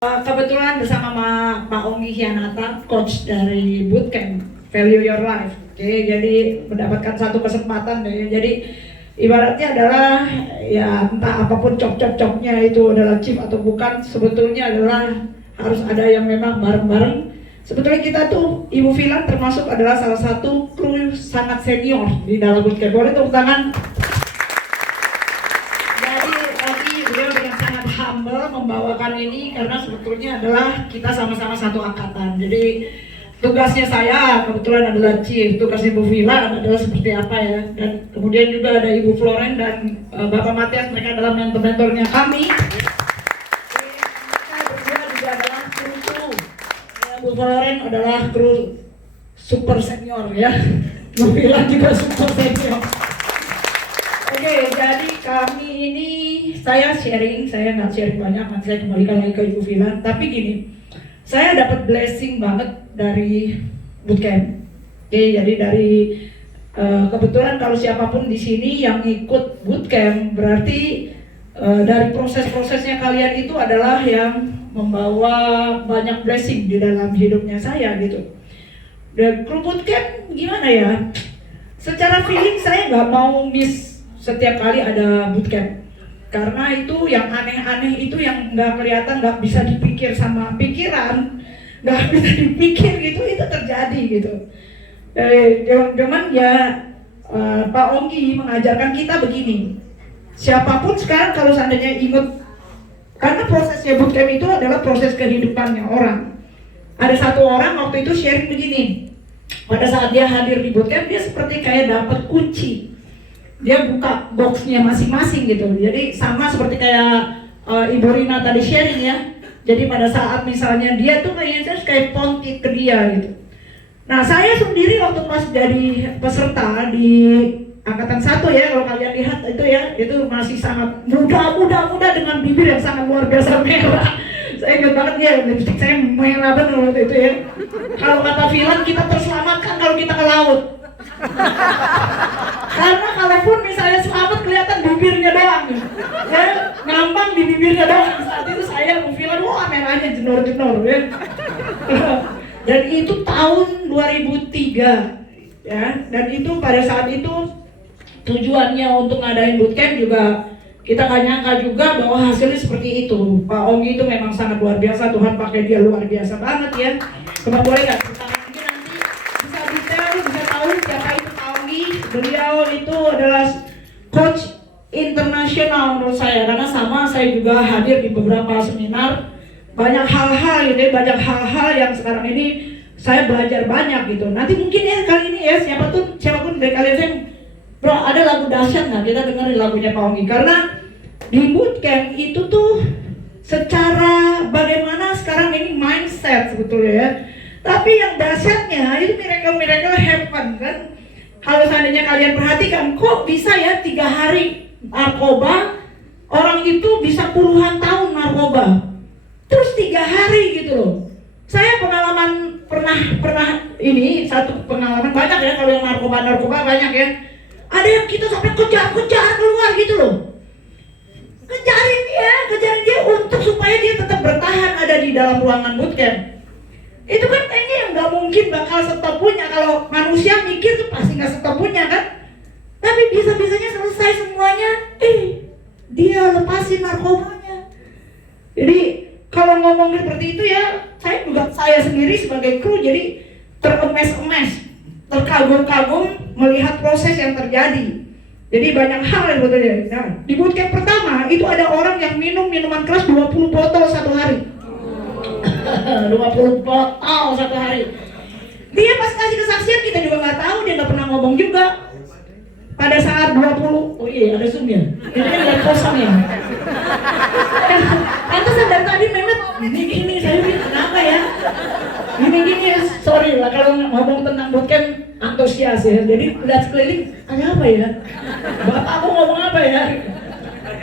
Kebetulan bersama Pak Onggi Hianata, coach dari Bootcamp Value Your Life. Oke, jadi mendapatkan satu kesempatan deh. Jadi ibaratnya adalah ya entah apapun cop-cop-copnya itu adalah chief atau bukan, sebetulnya adalah harus ada yang memang bareng-bareng. Sebetulnya kita tuh Ibu Vila termasuk adalah salah satu kru sangat senior di dalam Bootcamp. Boleh tepuk tangan. Membawakan ini karena sebetulnya adalah kita sama-sama satu angkatan. Jadi tugasnya saya kebetulan adalah chief, tugasnya Bu Vila adalah seperti apa ya. Dan kemudian juga ada Ibu Floren dan Bapak Matias, mereka adalah mentor-mentornya kami. Mereka berdua juga adalah kru. Bu Floren adalah kru super senior ya. Bu Vila juga super senior. Oke, jadi kami ini saya nggak sharing banyak, nanti saya kembalikan lagi ke Ibu Vila. Tapi gini, saya dapat blessing banget dari Bootcamp. Oke, jadi dari kebetulan kalau siapapun di sini yang ikut Bootcamp, berarti dari proses-prosesnya kalian itu adalah yang membawa banyak blessing di dalam hidupnya saya gitu. Dan kru Bootcamp gimana ya? Secara feeling saya nggak mau miss setiap kali ada Bootcamp. Karena itu yang aneh-aneh itu yang nggak kelihatan, nggak bisa dipikir sama pikiran, nggak bisa dipikir gitu, itu terjadi gitu. Cuman ya Pak Onggi mengajarkan kita begini, siapapun sekarang kalau seandainya ingat, karena prosesnya Bootcamp itu adalah proses kehidupannya orang. Ada satu orang waktu itu sharing begini, pada saat dia hadir di Bootcamp dia seperti kayak dapat kunci. Dia buka boxnya masing-masing gitu. Jadi sama seperti kayak Ibu Rina tadi sharing ya. Jadi pada saat misalnya dia tuh kayak pontik ke dia gitu. Nah saya sendiri waktu pas jadi peserta di angkatan 1 ya, kalau kalian lihat itu ya, itu masih sangat muda dengan bibir yang sangat luar biasa merah. Saya ingat banget ya, lipstik saya merah banget waktu itu ya. Kalau kata Vilan, kita terselamatkan kalau kita ke laut. Karena kalaupun misalnya selamat kelihatan bibirnya doang ya, ngambang di bibirnya doang. Saat itu saya Vilan, wah merahnya jenor-jenor ya. Dan itu tahun 2003 ya, dan itu pada saat itu tujuannya untuk ngadain Bootcamp juga kita gak nyangka juga bahwa hasilnya seperti itu. Pak Onggi itu memang sangat luar biasa, Tuhan pakai dia luar biasa banget ya. Coba boleh gak kita mungkin nanti bisa detail, bisa tahu siapa itu Pak Onggi. Beliau itu adalah coach internasional menurut saya, karena sama saya juga hadir di beberapa seminar. Banyak hal-hal gitu, banyak hal-hal yang sekarang ini saya belajar banyak gitu. Nanti mungkin ya kali ini ya siapapun dari kalian, saya bro ada lagu dahsyat nggak kita dengerin lagunya Pak Onggi, karena di Bootcamp itu tuh secara bagaimana sekarang ini mindset sebetulnya ya. Tapi yang dahsyatnya itu miracle happen kan. Kalau seandainya kalian perhatikan, kok bisa ya 3 hari narkoba, orang itu bisa puluhan tahun narkoba, terus 3 hari gitu loh. Saya pengalaman pernah ini satu pengalaman banyak ya, kalau yang narkoba banyak ya. Ada yang kita sampai kejar keluar gitu loh. Kejarin dia untuk supaya dia tetap bertahan ada di dalam ruangan Bootcamp. Itu kan kayaknya yang nggak mungkin bakal stop punya. Kalau manusia mikir tuh pasti nggak stop punya kan. Tapi bisa-bisanya selesai semuanya, dia lepasin narkobanya. Jadi kalau ngomong seperti itu ya, saya sendiri sebagai kru jadi teremes-emes, terkagum-kagum melihat proses yang terjadi. Jadi banyak hal yang berbeda. Nah, di Bootcamp pertama itu ada orang yang minum minuman keras 20 botol satu hari. 20 botol satu hari. Dia pas kasih kesaksian kita juga nggak tahu, dia nggak pernah ngomong juga. Pada saat 20, oh iya ada Zoom ya. Ini kan nggak kosong ya. Atau dari tadi Mehmet gini saya bilang kenapa ya? Gini sorry lah kalau ngomong tentang Bootcamp antusias ya. Jadi lihat sekeliling ada apa ya? Bapak aku ngomong apa ya?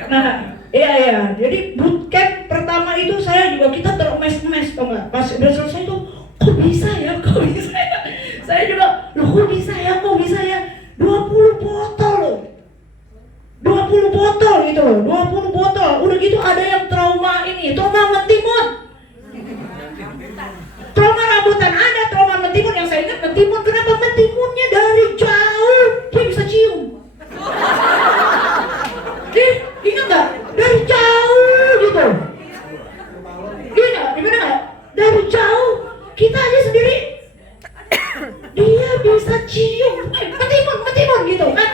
Nah iya. Jadi Bootcamp pertama itu saya juga kita teremes-emes, tau nggak? Pas udah selesai tuh kok bisa ya? Saya juga kok bisa ya? 20 botol loh. 20 botol gitu loh. 20 botol. Udah gitu ada yang trauma mentimut. Iya, gimana nggak? Dari jauh kita aja sendiri dia bisa cium, metimun gitu kan?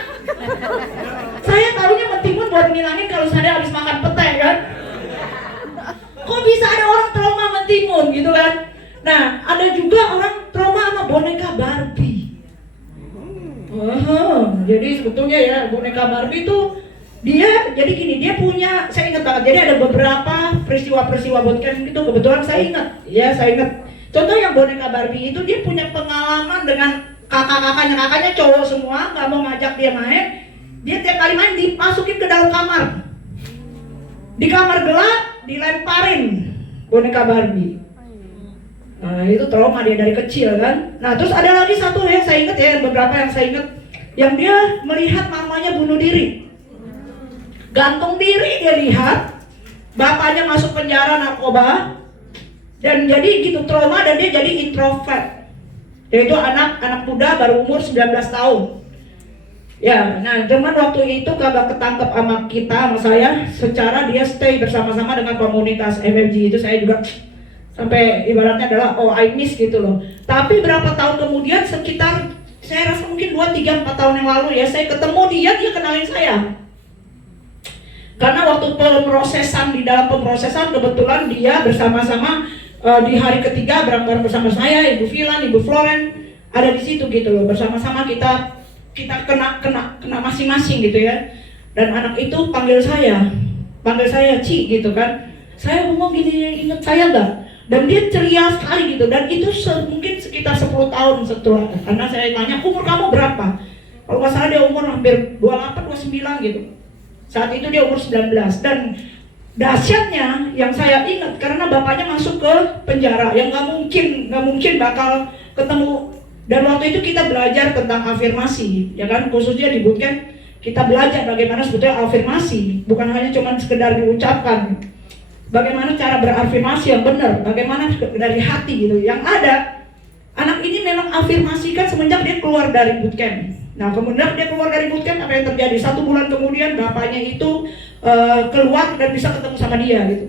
Saya tahunya metimun buat ngilangin kalau saya habis makan pete kan? Kok bisa ada orang trauma metimun gitu kan? Nah, ada juga orang trauma sama boneka Barbie. Jadi sebetulnya ya boneka Barbie itu dia jadi gini, dia punya, saya ingat banget, jadi ada beberapa peristiwa-peristiwa bootcamp itu kebetulan saya ingat. Contoh yang boneka Barbie itu dia punya pengalaman dengan kakaknya cowok semua, nggak mau ngajak dia main. Dia tiap kali main dimasukin ke dalam kamar. Di kamar gelap dilemparin boneka Barbie. Nah, itu trauma dia dari kecil kan. Nah, terus ada lagi satu yang saya ingat ya, beberapa yang saya ingat, yang dia melihat mamanya bunuh diri. Gantung diri dia lihat, bapaknya masuk penjara narkoba, dan jadi gitu trauma dan dia jadi introvert. Yaitu anak muda baru umur 19 tahun. Ya, nah cuman waktu itu kagak ketangkep sama kita, sama saya, secara dia stay bersama-sama dengan komunitas FFG itu saya juga sampai ibaratnya adalah I miss gitu loh. Tapi berapa tahun kemudian, sekitar saya rasa mungkin 2, 3, 4 tahun yang lalu ya, saya ketemu dia kenalin saya. Karena waktu di dalam pemrosesan kebetulan dia bersama-sama di hari ketiga bareng-bareng bersama saya, Ibu Filan, Ibu Floren ada di situ gitu loh, bersama-sama kita kena masing-masing gitu ya. Dan anak itu panggil saya Ci gitu kan. Saya ngomong gini, inget saya nggak? Dan dia ceria sekali gitu, dan itu mungkin sekitar 10 tahun setelah, karena saya tanya umur kamu berapa? Kalau nggak salah dia umur hampir 28, 29 gitu. Saat itu dia umur 19, dan dahsyatnya yang saya ingat karena bapaknya masuk ke penjara yang nggak mungkin bakal ketemu. Dan waktu itu kita belajar tentang afirmasi, ya kan, khususnya di bootcamp kita belajar bagaimana sebetulnya afirmasi, bukan hanya cuma sekedar diucapkan. Bagaimana cara berafirmasi yang benar, bagaimana dari hati gitu. Yang ada, anak ini memang afirmasikan semenjak dia keluar dari bootcamp. Nah, kemudian dia keluar dari bootcamp, apa yang terjadi? 1 bulan kemudian bapaknya itu keluar dan bisa ketemu sama dia gitu.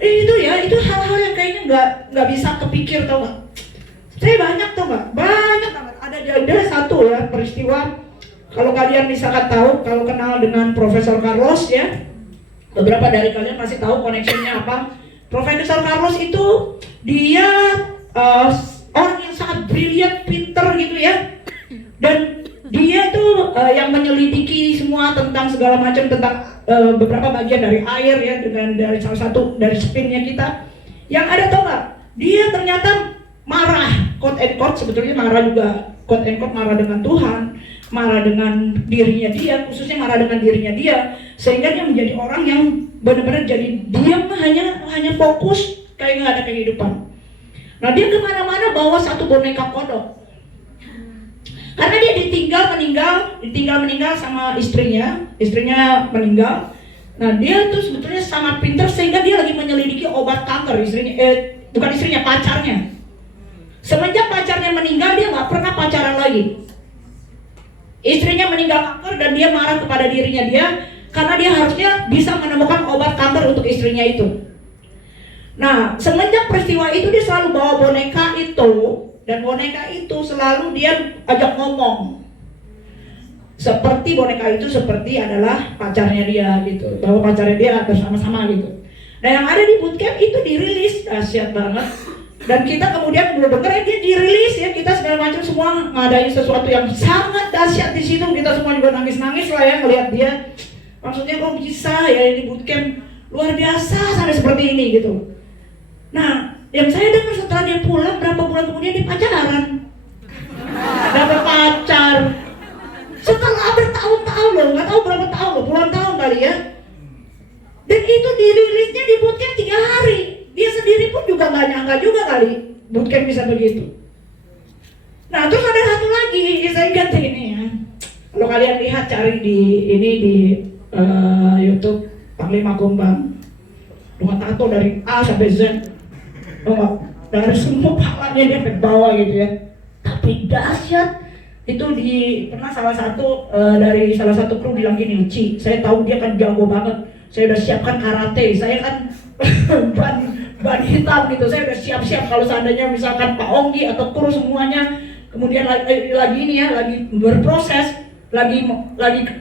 Itu hal-hal yang kayaknya nggak bisa kepikir, tau nggak? Saya banyak tau nggak? Banyak banget. Ada satu ya peristiwa. Kalau kalian misalkan tahu, kalau kenal dengan Profesor Carlos ya, beberapa dari kalian masih tahu koneksinya apa. Profesor Carlos itu dia orang yang sangat brilian, pinter gitu ya. Dan dia tuh yang menyelidiki semua tentang segala macam, tentang beberapa bagian dari air ya, dengan dari salah satu dari spinnya kita. Yang ada tau nggak? Dia ternyata marah, quote and quote, sebetulnya marah juga, quote and quote, marah dengan Tuhan, marah dengan dirinya dia, khususnya marah dengan dirinya dia, sehingga dia menjadi orang yang benar-benar jadi diam, hanya fokus kayak nggak ada kehidupan. Nah, dia kemana-mana bawa satu boneka kodok. Karena dia ditinggal meninggal sama istrinya meninggal. Nah, dia tuh sebetulnya sangat pintar sehingga dia lagi menyelidiki obat kanker pacarnya. Semenjak pacarnya meninggal, dia nggak pernah pacaran lagi. Istrinya meninggal kanker dan dia marah kepada dirinya dia karena dia harusnya bisa menemukan obat kanker untuk istrinya itu. Nah, semenjak peristiwa itu dia selalu bawa boneka itu. Dan boneka itu selalu dia ajak ngomong. Seperti boneka itu seperti adalah pacarnya dia gitu. Bahwa pacarnya dia bersama-sama gitu. Nah, yang ada di bootcamp itu dirilis, dahsyat banget. Dan kita kemudian bener-bener dia dirilis ya, kita segala macam semua ngadain sesuatu yang sangat dahsyat di situ. Kita semua juga nangis-nangis lah ya ngelihat dia. Maksudnya kok bisa ya di bootcamp luar biasa sampai seperti ini gitu. Nah, yang saya dengar setelah dia pulang, berapa bulan kemudian dia pacaran. Dapat pacar. Setelah bertahun-tahun loh, nggak tahu berapa tahun loh, puluhan tahun kali ya. Dan itu dirilisnya di bootcamp 3 hari. Dia sendiri pun juga nggak nyangka juga kali bootcamp bisa begitu. Nah, terus ada satu lagi, saya ingat ini ya. Kalau kalian lihat cari di YouTube Panglima Kumbang, dengan tato dari A sampai Z. Dari semua palanya dia ke bawah gitu ya. Tapi dahsyat itu pernah salah satu kru bilang gini, Ci, saya tahu dia kan jago banget. Saya udah siapkan karate. Saya kan ban hitam gitu. Saya udah siap-siap kalau seandainya misalkan Pak Onggi atau kru semuanya kemudian lagi ini ya, lagi berproses, lagi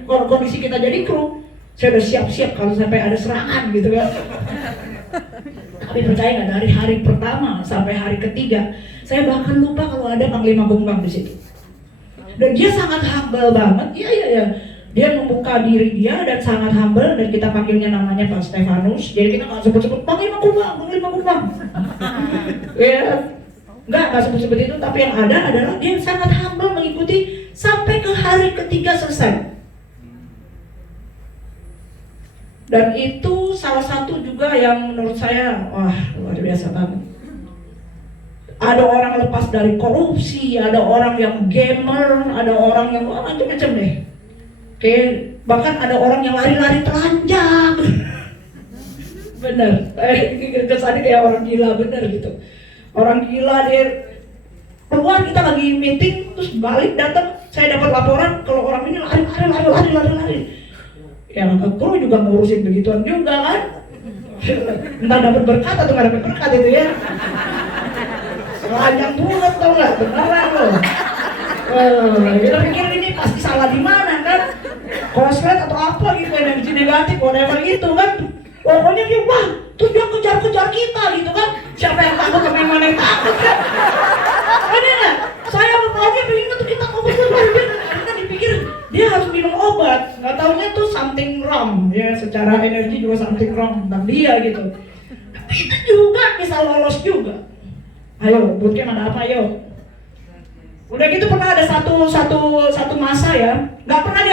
kondisi kita jadi kru, saya udah siap-siap kalau sampai ada serangan gitu kan. Tapi percaya nggak, dari hari pertama sampai hari ketiga, saya bahkan lupa kalau ada Panglima Gombang di situ. Dan dia sangat humble banget, iya. Dia membuka diri dia dan sangat humble, dan kita panggilnya namanya Pak Stefanus. Jadi kita nggak sebut-sebut Panglima Gombang. Ya, nggak sebut-sebut itu. Tapi yang ada adalah dia sangat humble mengikuti sampai ke hari ketiga selesai. Dan itu salah satu juga yang menurut saya, wah luar biasa banget. Ada orang lepas dari korupsi, ada orang yang gamer, ada orang yang macam-macam deh. Oke, bahkan ada orang yang lari-lari telanjang. Bener, kesannya kayak orang gila, bener gitu. Orang gila, dia keluar, kita lagi meeting, terus balik datang, saya dapat laporan kalau orang ini lari. Ya, kru juga ngurusin begituan juga kan. Entah dapat berkat atau nggak dapat berkat itu ya. Telanjang bulat tau nggak, beneran loh. Kita pikir ini pasti salah di mana kan, koslet atau apa gitu, energi negatif, whatever itu kan. Pokoknya dia, wah, terus dia kejar-kejar kita gitu kan. Siapa yang takut sama yang mana yang takut kan? Ada nggak? Saya maunya pengen tuh kita ngobrol, kita dipikir dia harus minum obat, nggak taunya tuh something wrong ya, secara energi juga something wrong tentang dia gitu. Tapi itu juga bisa lolos juga. Ayo, bootcamp ada apa ayo? Udah gitu pernah ada satu masa ya, nggak pernah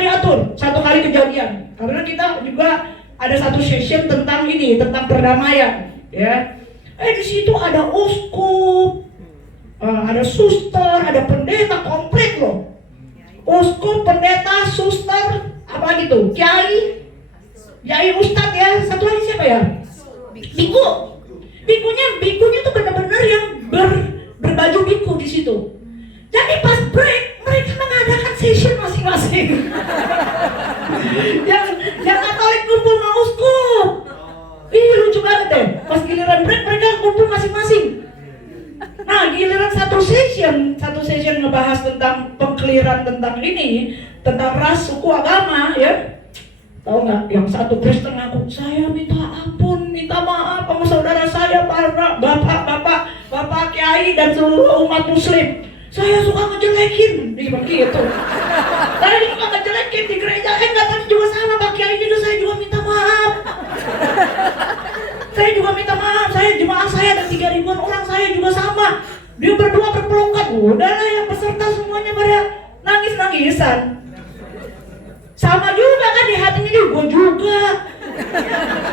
diatur, satu kali kejadian. Karena kita juga ada satu session tentang ini, tentang perdamaian, ya. Di situ ada uskup, ada suster, ada pendeta, komplit loh. Uskup, pendeta, suster, apa gitu, kiai, ustadz ya. Satu lagi siapa ya? Bikunya tuh benar-benar yang berbaju biku di situ. Jadi pas break mereka mengadakan session masing-masing. yang Katolik kumpul sama uskup. Ih lucu banget deh. Pas giliran break mereka kumpul masing-masing. Nah giliran satu session ngebahas tentang pengkeliran tentang ini, tentang ras, suku, agama ya. Tahu nggak? Yang satu Kristen ngaku, saya minta ampun, minta maaf sama saudara saya, para bapak kiai dan seluruh umat muslim. Saya suka ngejelekin, begitu. Tadi suka ngejelekin di gereja, enggak, tadi juga sama Pak Kiai itu, saya juga minta maaf. Saya jemaah saya ada 3.000 orang, saya juga sama. Dia berdua berpelukan, udahlah yang peserta semuanya pada nangis-nangisan. Sama juga kan di hatinya dia, gue juga.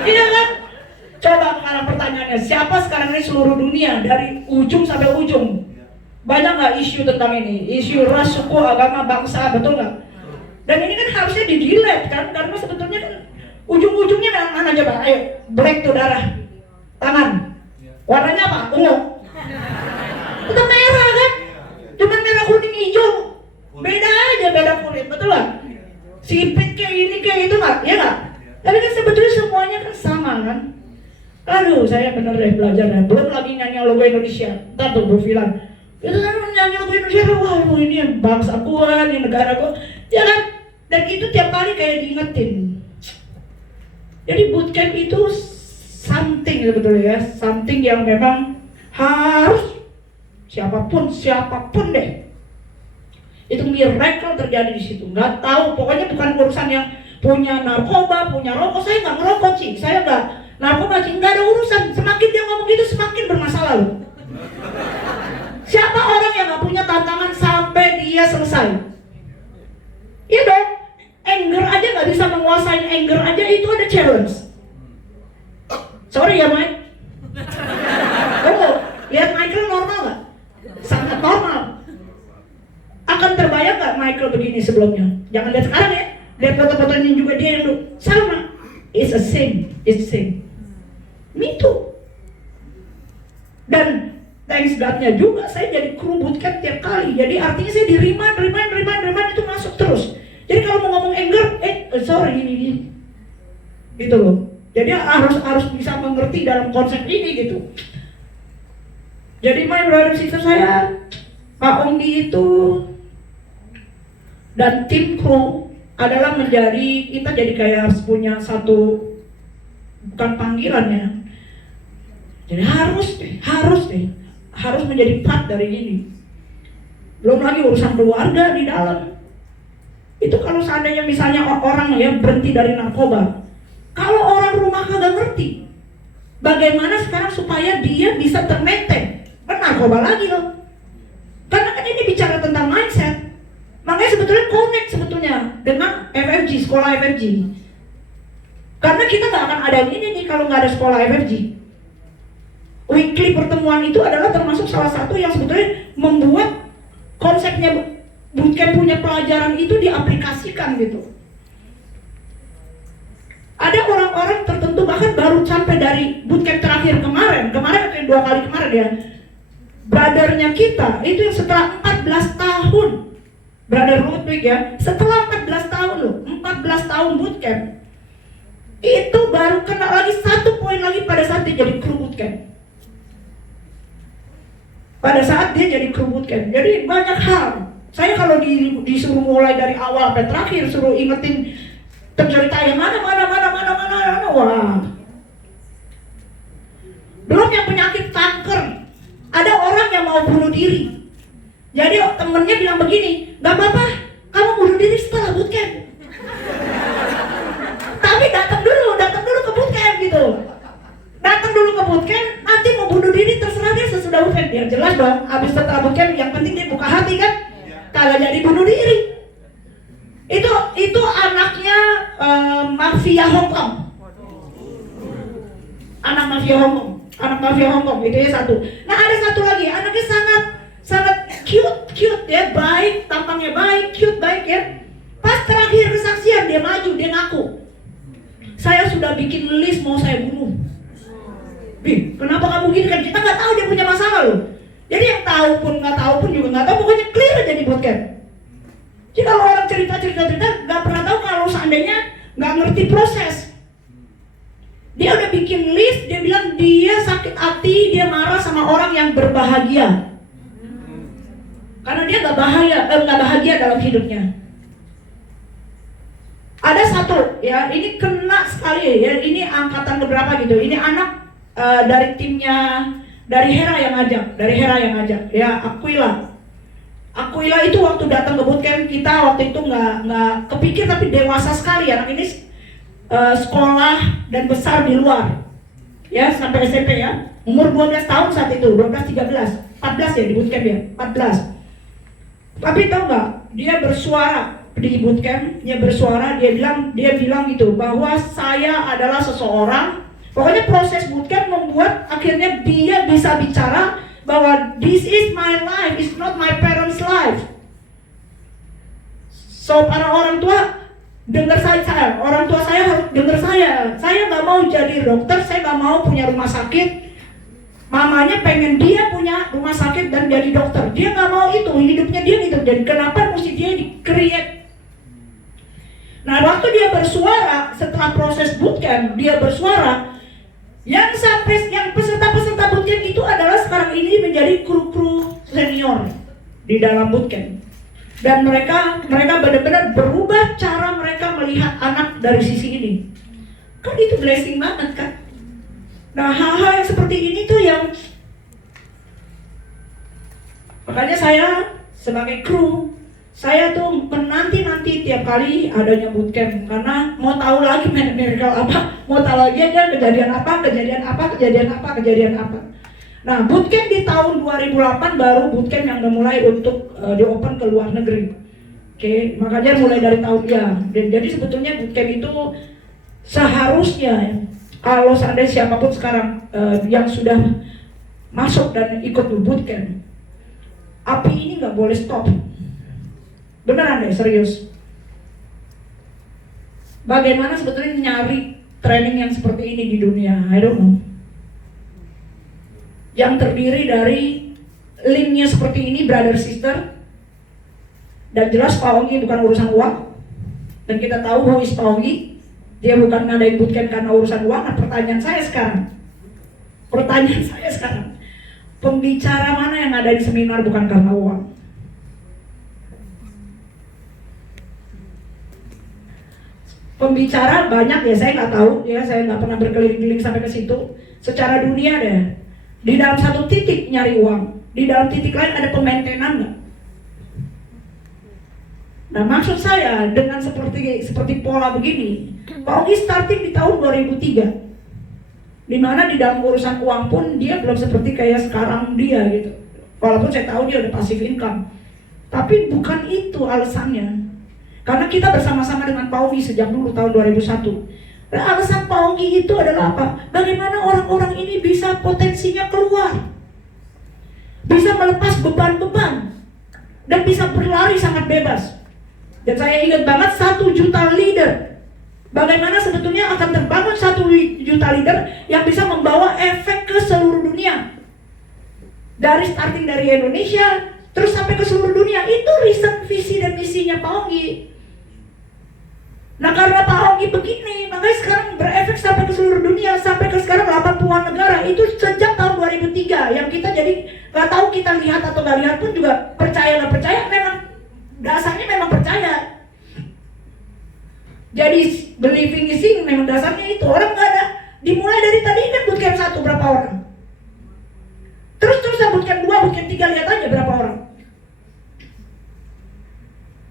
Iya kan? Coba sekarang pertanyaannya, siapa sekarang ini seluruh dunia dari ujung sampai ujung? Banyak nggak isu tentang ini? Isu ras, suku, agama, bangsa, betul nggak? Dan ini kan harusnya di-delete kan? Karena sebetulnya kan ujung-ujungnya mana coba? Ayo, black tuh darah, tangan. Warnanya apa? Ungu. Tetap merah kan? Cuma merah, kuning, hijau. Beda aja, beda kulit, betul nggak? Sipit kayak ini kayak itu nggak? Ya nggak? Tapi kan sebetulnya semuanya kan sama kan? Aduh, saya bener deh belajar ya. Belum lagi nyanyi logo Indonesia. Ntar tuh berfilan. Itu kan nyanyi lagu Indonesia, wah ini bangsa gua, ini negara gua, ya kan? Dan itu tiap kali kayak diingetin. Jadi bootcamp itu something sebetulnya ya, something yang memang harus siapapun deh. Itu miracle terjadi di situ. Nggak tahu, pokoknya bukan urusan yang punya narkoba, punya rokok. Saya nggak ngerokok sih, saya nggak narkoba sih, nggak ada urusan. Semakin dia ngomong gitu, semakin bermasalah loh. Siapa orang yang gak punya tantangan sampai dia selesai? Iya dong, anger aja gak bisa menguasain anger aja, itu ada challenge. Sorry ya Mike. Lihat Michael normal gak? Sangat normal. Akan terbayang gak Michael begini sebelumnya? Jangan lihat sekarang ya. Lihat foto-fotonya juga dia yang dulu. Sama. It's the same. Me too. Dan thanks God-nya juga saya jadi kru bootcamp tiap kali. Jadi artinya saya di remind itu masuk terus. Jadi kalau mau ngomong anger, sorry gitu loh. Jadi harus bisa mengerti dalam konsep ini gitu. Jadi my brother sister saya, Pak Onggi itu dan tim kru adalah kita jadi kayak punya satu, bukan panggilan ya. Jadi harus menjadi part dari ini. Belum lagi urusan keluarga di dalam. Itu kalau seandainya misalnya orang ya berhenti dari narkoba, kalau orang rumah kagak ngerti, bagaimana sekarang supaya dia bisa termaintain? Kan narkoba lagi loh. Karena kan ini bicara tentang mindset. Makanya sebetulnya connect sebetulnya dengan FFG, sekolah FFG. Karena kita nggak akan ada ini nih kalau nggak ada sekolah FFG. Weekly pertemuan itu adalah termasuk salah satu yang sebetulnya membuat konsepnya bootcamp punya pelajaran itu diaplikasikan gitu. Ada orang-orang tertentu bahkan baru sampai dari bootcamp terakhir kemarin atau 2 kali kemarin ya, brothernya kita itu yang setelah 14 tahun, brother Ludwig ya, setelah 14 tahun loh, 14 tahun bootcamp, itu baru kena lagi 1 poin lagi pada saat dia jadi kru bootcamp. Pada saat dia jadi kru bootcamp. Jadi banyak hal. Saya kalau disuruh mulai dari awal sampai terakhir, suruh ingetin cerita yang mana, wah. Belum yang penyakit kanker. Ada orang yang mau bunuh diri. Jadi temennya bilang begini, gak apa-apa, kamu bunuh diri setelah bootcamp. Tapi datang dulu ke bootcamp gitu. Datang dulu ke bootcamp, nanti mau bunuh diri terserah dia sesudah bootcamp. Ya jelas dong, habis setelah bootcamp yang penting dia buka hati kan. Kalau jadi bunuh diri. Itu anaknya mafia Hongkong. Anak mafia Hongkong itu ya satu. Nah ada satu lagi, anaknya sangat cute ya, baik, tampangnya baik, cute, baik ya. Pas terakhir kesaksian dia maju, dia ngaku, saya sudah bikin list mau saya bunuh. Kenapa kamu gini? Kan kita nggak tahu dia punya masalah loh. Jadi yang tahu pun nggak tahu pun juga nggak tahu, pokoknya clear aja di bootcamp. Jadi kalau orang cerita nggak pernah tahu kalau seandainya nggak ngerti proses. Dia udah bikin list, dia bilang dia sakit hati, dia marah sama orang yang berbahagia. Karena dia nggak bahagia dalam hidupnya. Ada satu ya, ini kena sekali ya, ini angkatan keberapa gitu. Ini anak dari timnya, dari Hera yang ngajak ya, Aquila itu waktu datang ke bootcamp kita waktu itu nggak kepikir, tapi dewasa sekali anak ini, sekolah dan besar di luar ya, sampai SMP ya, umur 12 tahun saat itu, 12, 13, 14 ya di bootcamp ya, 14. Tapi tau nggak, dia bersuara di bootcamp, dia bilang gitu, bahwa saya adalah seseorang. Pokoknya proses bootcamp membuat akhirnya dia bisa bicara bahwa this is my life, it's not my parents' life. So para orang tua dengar saya, orang tua saya harus dengar saya. Saya nggak mau jadi dokter, saya nggak mau punya rumah sakit. Mamanya pengen dia punya rumah sakit dan jadi dokter. Dia nggak mau itu, hidupnya dia gitu. Dan kenapa mesti dia di-create? Nah waktu dia bersuara setelah proses bootcamp, dia bersuara. Yang peserta-peserta bootcamp itu adalah sekarang ini menjadi kru-kru senior di dalam bootcamp. Dan mereka benar-benar berubah cara mereka melihat anak dari sisi ini. Kan itu blessing banget kan. Nah hal-hal yang seperti ini tuh yang makanya saya sebagai kru, saya tuh menanti tiap kali adanya bootcamp, karena mau tahu lagi miracle apa, mau tahu lagi aja kejadian apa. Nah bootcamp di tahun 2008 baru bootcamp yang udah mulai untuk di-open ke luar negeri. Oke, makanya mulai dari tahun ya. Jadi sebetulnya bootcamp itu seharusnya kalau seandainya siapapun sekarang yang sudah masuk dan ikut bootcamp, api ini nggak boleh stop. Beneran deh, serius. Bagaimana sebetulnya nyari training yang seperti ini di dunia? I don't know. Yang terdiri dari linknya seperti ini, brother sister. Dan jelas Pak Onggi bukan urusan uang. Dan kita tahu who is Pak Onggi. Dia bukan ngadain bootcamp karena urusan uang. Nah, pertanyaan saya sekarang, pembicara mana yang ngadain seminar bukan karena uang? Pembicara banyak ya, saya nggak tahu ya, saya nggak pernah berkeliling-keliling sampai ke situ. Secara dunia deh, di dalam satu titik nyari uang, di dalam titik lain ada pemaintenan nggak? Nah, maksud saya dengan seperti pola begini, Pak Ogi starting di tahun 2003, dimana di dalam urusan uang pun dia belum seperti kayak sekarang dia gitu. Walaupun saya tahu dia udah passive income, tapi bukan itu alasannya. Karena kita bersama-sama dengan Pak Ogi sejak dulu tahun 2001. Dan alasan Pak Ogi itu adalah apa? Bagaimana orang-orang ini bisa potensinya keluar, bisa melepas beban-beban, dan bisa berlari sangat bebas. Dan saya ingat banget 1 juta leader. Bagaimana sebetulnya akan terbangun 1 juta leader yang bisa membawa efek ke seluruh dunia. Dari starting dari Indonesia, terus sampai ke seluruh dunia. Itu reason, visi dan misinya Pak Ogi. Nah, karena Pak Ogi begini, makanya sekarang berefek sampai ke seluruh dunia, sampai ke sekarang 80-an negara. Itu sejak tahun 2003 yang kita jadi gak tahu kita lihat atau gak lihat pun juga percaya gak percaya, memang dasarnya memang percaya. Jadi believing is seeing, memang dasarnya itu. Orang gak ada, dimulai dari tadi kan bootcamp 1 berapa orang, terus bootcamp 2, bootcamp 3, lihat aja berapa orang.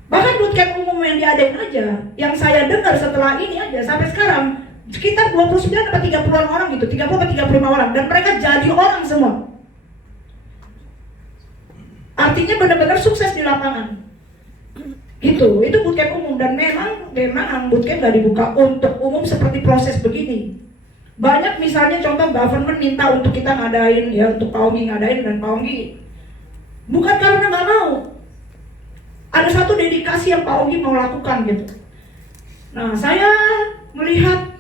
Bahkan bootcamp umum yang diadain aja, yang saya dengar setelah ini aja sampai sekarang sekitar 29 atau 30-an orang gitu, 30 atau 35 orang, dan mereka jadi orang semua. Artinya benar-benar sukses di lapangan. Gitu, itu bootcamp umum. Dan memang bootcamp gak dibuka untuk umum seperti proses begini. Banyak misalnya contoh government minta untuk kita ngadain, ya untuk Pak Ogi ngadain, dan Pak Ogi bukan karena gak mau. Ada satu dedikasi yang Pak Ogi mau lakukan gitu. Nah, saya melihat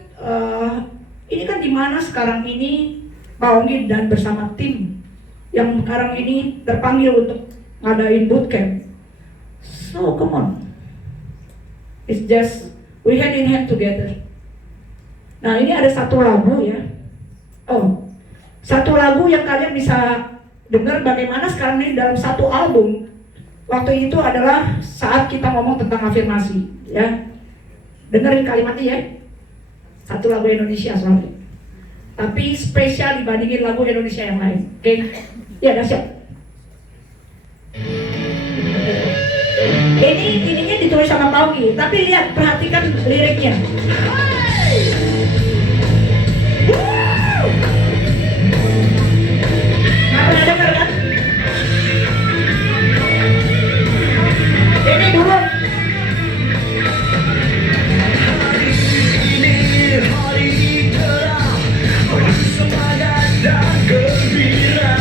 ini kan dimana sekarang ini Pak Ogi dan bersama tim yang sekarang ini terpanggil untuk ngadain bootcamp. So come on, it's just we hand in hand together. Nah, ini ada satu lagu ya. Oh, satu lagu yang kalian bisa dengar bagaimana sekarang ini dalam satu album. Waktu itu adalah saat kita ngomong tentang afirmasi, ya. Dengerin kalimatnya ya. Satu lagu Indonesia soalnya, tapi spesial dibandingin lagu Indonesia yang lain. Oke? Ya, udah siap. Ininya ditulis sama Pak Ogi, tapi lihat, perhatikan liriknya. Nggak pernah denger kan? Ini dulu. Hari cerah, semangat dan gembira,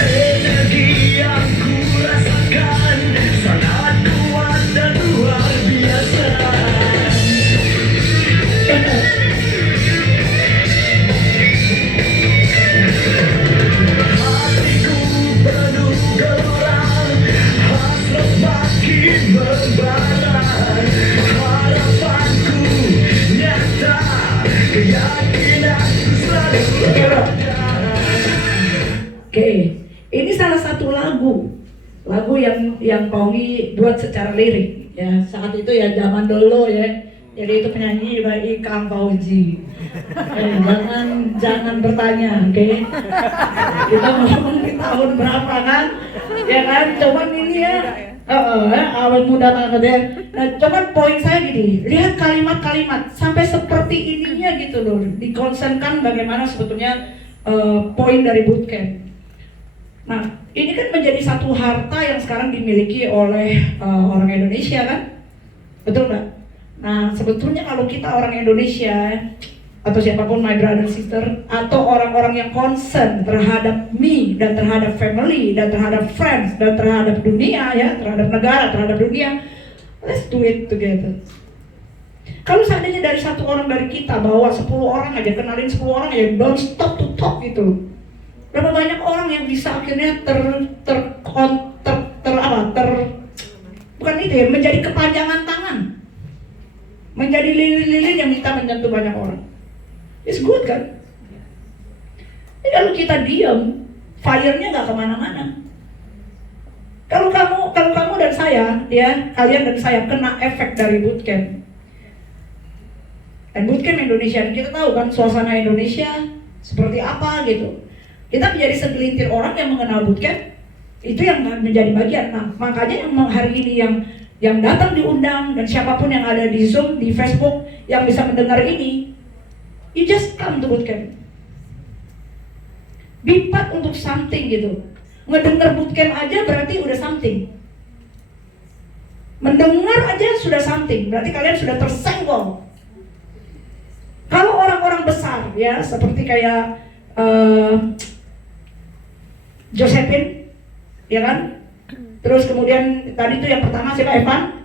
energi yang kurasakan sangat kuat dan luar biasa. Hatiku penuh gelora, hasrat makin membara, harapanku nyata, keyakinanku selalu ada. Oke, ini salah satu lagu yang Pak Ogi buat secara lirik ya. Saat itu ya zaman dulu ya. Jadi itu penyanyi juga Ikang Fauzi. Jangan bertanya, oke? Kita ngomong di tahun berapa kan? Ya kan? Cuman ini ya, awal muda banget ya. Nah, cuman poin saya gini, lihat kalimat-kalimat sampai seperti ininya gitu loh. Dikonsenkan bagaimana sebetulnya poin dari bootcamp. Nah, ini kan menjadi satu harta yang sekarang dimiliki oleh orang Indonesia kan? Betul nggak? Nah, sebetulnya kalau kita orang Indonesia atau siapapun my brother sister atau orang-orang yang concern terhadap me dan terhadap family dan terhadap friends dan terhadap dunia ya, terhadap negara, terhadap dunia, let's do it together. Kalau seandainya dari satu orang dari kita bawa 10 orang aja, kenalin 10 orang aja, don't stop to talk gitu. Berapa banyak orang yang bisa akhirnya bukan itu ya, menjadi kepanjangan tangan, menjadi lilin-lilin yang minta menyentuh banyak orang. It's good kan? Jadi kalau kita diam, fire-nya nggak kemana-mana. Kalau kamu dan saya, ya, kalian dan saya kena efek dari bootcamp. Dan bootcamp Indonesia, kita tahu kan suasana Indonesia seperti apa gitu. Kita menjadi segelintir orang yang mengenal bootcamp, itu yang menjadi bagian. Nah, makanya yang hari ini yang datang diundang dan siapapun yang ada di Zoom, di Facebook yang bisa mendengar ini, you just come to bootcamp. Be part untuk something gitu. Ngedengar bootcamp aja berarti udah something. Mendengar aja sudah something, berarti kalian sudah tersenggol. Kalau orang-orang besar ya, seperti kayak Josephine, ya kan? Terus kemudian tadi tuh yang pertama siapa, Evan?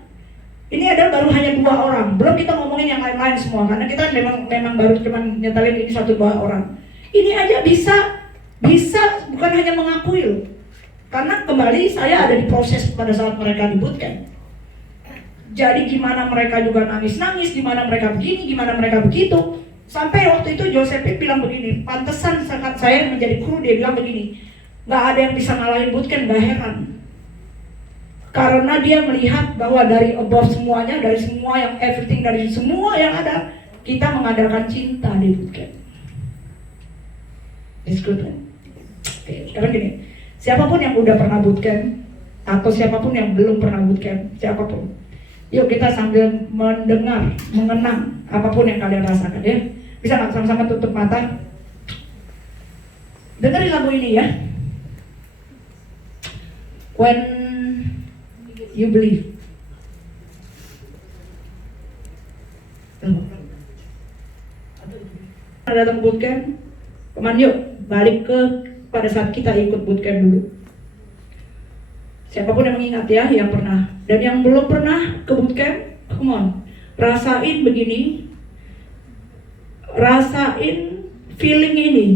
Ini adalah baru hanya 2 orang. Belum kita ngomongin yang lain-lain semua, karena kita memang baru cuman nyetelin ini 1-2 orang. Ini aja bisa bukan hanya mengakui loh. Karena kembali saya ada di proses pada saat mereka di bootcamp. Jadi gimana mereka juga nangis-nangis, gimana mereka begini, gimana mereka begitu. Sampai waktu itu Josephine bilang begini, pantesan saat saya menjadi kru, dia bilang begini, gak ada yang bisa ngalahin bootcamp, gak heran. Karena dia melihat bahwa dari above semuanya, dari semua yang everything, dari semua yang ada, kita mengadakan cinta di bootcamp. It's good kan? Oke, sekarang gini, siapapun yang udah pernah bootcamp atau siapapun yang belum pernah bootcamp, siapapun, yuk kita sambil mendengar, mengenang apapun yang kalian rasakan ya. Bisa nggak sama-sama tutup mata? Dengerin lagu ini ya. When you believe. Datang bootcamp, teman yuk balik ke pada saat kita ikut bootcamp dulu. Siapapun yang mengingat ya, yang pernah dan yang belum pernah ke bootcamp, come on, rasain begini, rasain feeling ini.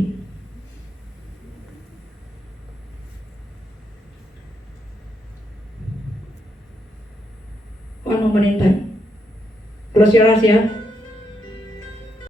One moment in time. Close your eyes ya.